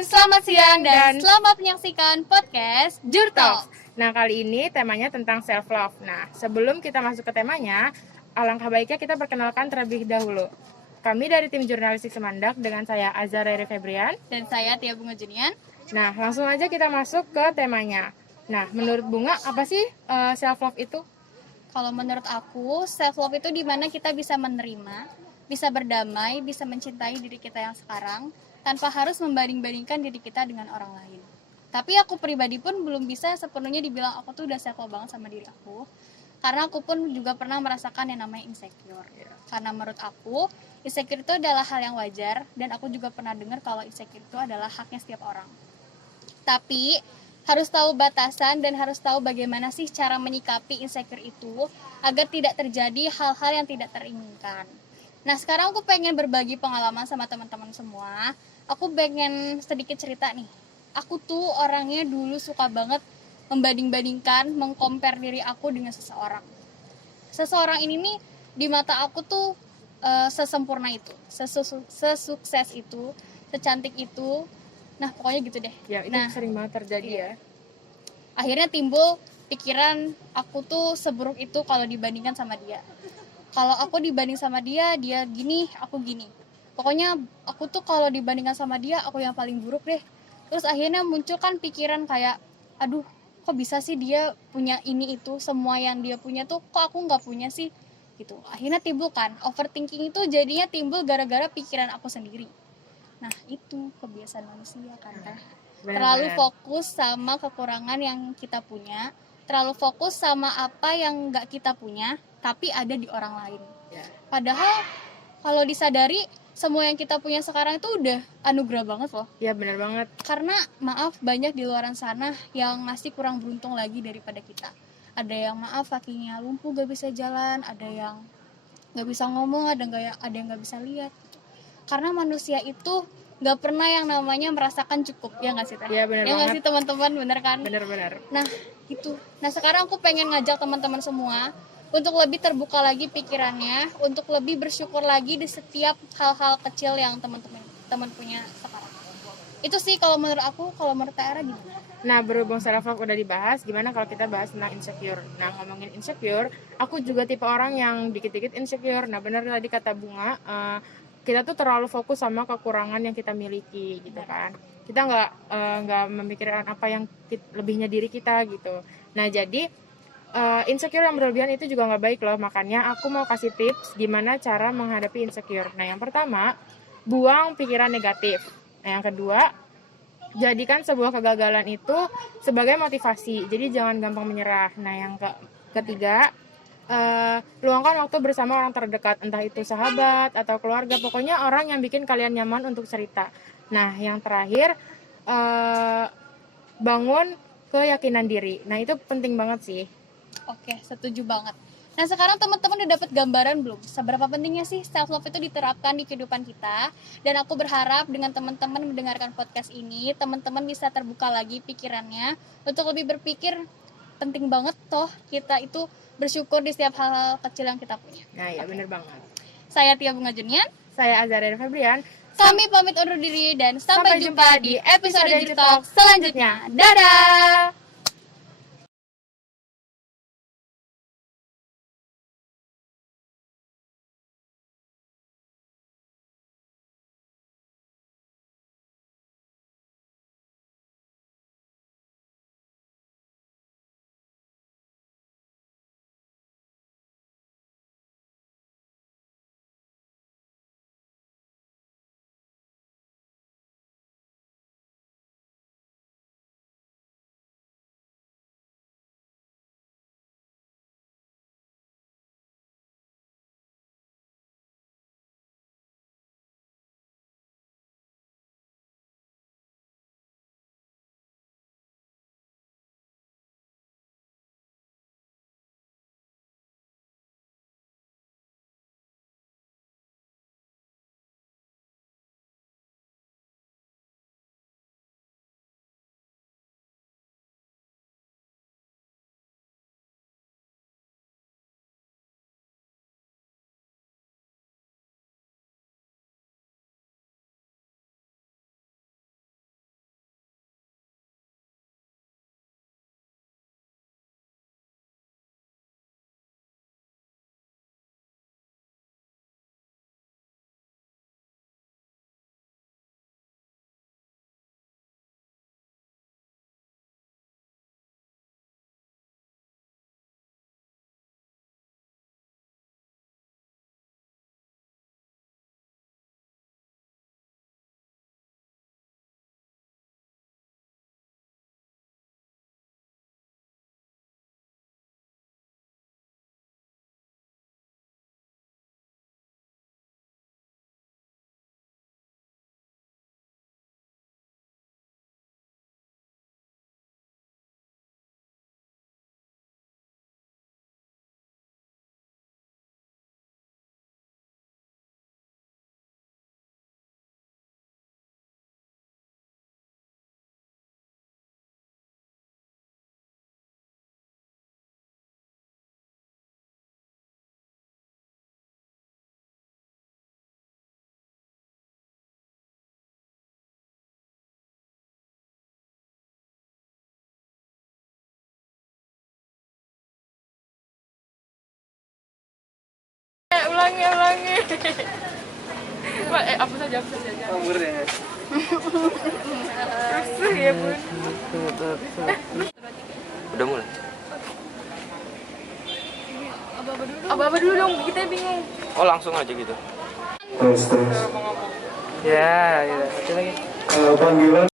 selamat siang dan selamat menyaksikan podcast Jurtalks. Nah, kali ini temanya tentang self love. Nah, sebelum kita masuk ke temanya, alangkah baiknya kita perkenalkan terlebih dahulu. Kami dari tim jurnalistik Semandak dengan saya Azhar Rere Febrian dan saya Tia Bunga Junian. Nah, langsung aja kita masuk ke temanya. Nah, menurut Bunga apa sih self love itu? Kalau menurut aku, self love itu dimana kita bisa menerima, bisa berdamai, bisa mencintai diri kita yang sekarang tanpa harus membanding-bandingkan diri kita dengan orang lain. Tapi aku pribadi pun belum bisa sepenuhnya dibilang aku tuh udah self love banget sama diri aku. Karena aku pun juga pernah merasakan yang namanya insecure. Karena menurut aku, insecure itu adalah hal yang wajar dan aku juga pernah dengar kalau insecure itu adalah haknya setiap orang. Tapi harus tahu batasan dan harus tahu bagaimana sih cara menyikapi insecure itu agar tidak terjadi hal-hal yang tidak teringinkan. Nah, sekarang aku pengen berbagi pengalaman sama teman-teman semua. Aku pengen sedikit cerita nih. Aku tuh orangnya dulu suka banget membanding-bandingkan, mengcompare diri aku dengan seseorang. Seseorang ini nih di mata aku tuh sesempurna itu, sesukses itu, secantik itu. Nah, pokoknya gitu deh. Ya, itu sering banget terjadi ya. Akhirnya timbul pikiran aku tuh seburuk itu kalau dibandingkan sama dia. Kalau aku dibanding sama dia, dia gini, aku gini. Pokoknya aku tuh kalau dibandingkan sama dia, aku yang paling buruk deh. Terus akhirnya muncul kan pikiran kayak, aduh, kok bisa sih dia punya ini itu, semua yang dia punya tuh kok aku nggak punya sih? Gitu. Akhirnya timbul kan, overthinking itu jadinya timbul gara-gara pikiran aku sendiri. Nah, itu kebiasaan manusia kan, Teh. Terlalu fokus sama kekurangan yang kita punya, terlalu fokus sama apa yang nggak kita punya, tapi ada di orang lain. Padahal kalau disadari, semua yang kita punya sekarang itu udah anugerah banget loh. Ya, benar banget. Karena maaf, banyak di luar sana yang masih kurang beruntung lagi daripada kita. Ada yang maaf kakinya lumpuh gak bisa jalan, ada yang gak bisa ngomong, ada yang gak bisa lihat. Karena manusia itu nggak pernah yang namanya merasakan cukup, ya nggak sih Teh? Ya, benar ya nggak banget. sih teman-teman, bener kan? Benar-benar. Nah itu. Nah sekarang aku pengen ngajak teman-teman semua untuk lebih terbuka lagi pikirannya, untuk lebih bersyukur lagi di setiap hal-hal kecil yang teman punya sekarang. Itu sih kalau menurut aku. Kalau menurut Tara gimana? Nah, berhubung self love udah dibahas, gimana kalau kita bahas tentang insecure? Nah, ngomongin insecure, aku juga tipe orang yang dikit-dikit insecure. Nah, benar tadi kata Bunga, kita tuh terlalu fokus sama kekurangan yang kita miliki, gitu kan? Kita nggak memikirkan apa yang lebihnya diri kita, gitu. Nah, jadi insecure yang berlebihan itu juga nggak baik loh. Makanya aku mau kasih tips gimana cara menghadapi insecure. Nah, yang pertama, buang pikiran negatif. Nah, yang kedua, jadikan sebuah kegagalan itu sebagai motivasi. Jadi jangan gampang menyerah. Nah, yang ketiga, luangkan waktu bersama orang terdekat, entah itu sahabat atau keluarga. Pokoknya orang yang bikin kalian nyaman untuk cerita. Nah, yang terakhir, bangun keyakinan diri. Nah, itu penting banget sih. Oke, setuju banget. Nah sekarang teman-teman udah dapat gambaran belum seberapa pentingnya sih self love itu diterapkan di kehidupan kita? Dan aku berharap dengan teman-teman mendengarkan podcast ini, teman-teman bisa terbuka lagi pikirannya untuk lebih berpikir penting banget toh kita itu bersyukur di setiap hal-hal kecil yang kita punya. Nah, ya bener banget. Saya Tia Bunga Junian. Saya Azhar Febrian. Kami pamit undur diri dan sampai jumpa di episode Jurtalk selanjutnya. Dadah! ulangi. Apa saja. Umur ya. Rusuh ya bun. Udah mulai. Apa dulu dong, kita bingung. Oh langsung aja gitu. Tes tes. Ya. Satu lagi. Panggilan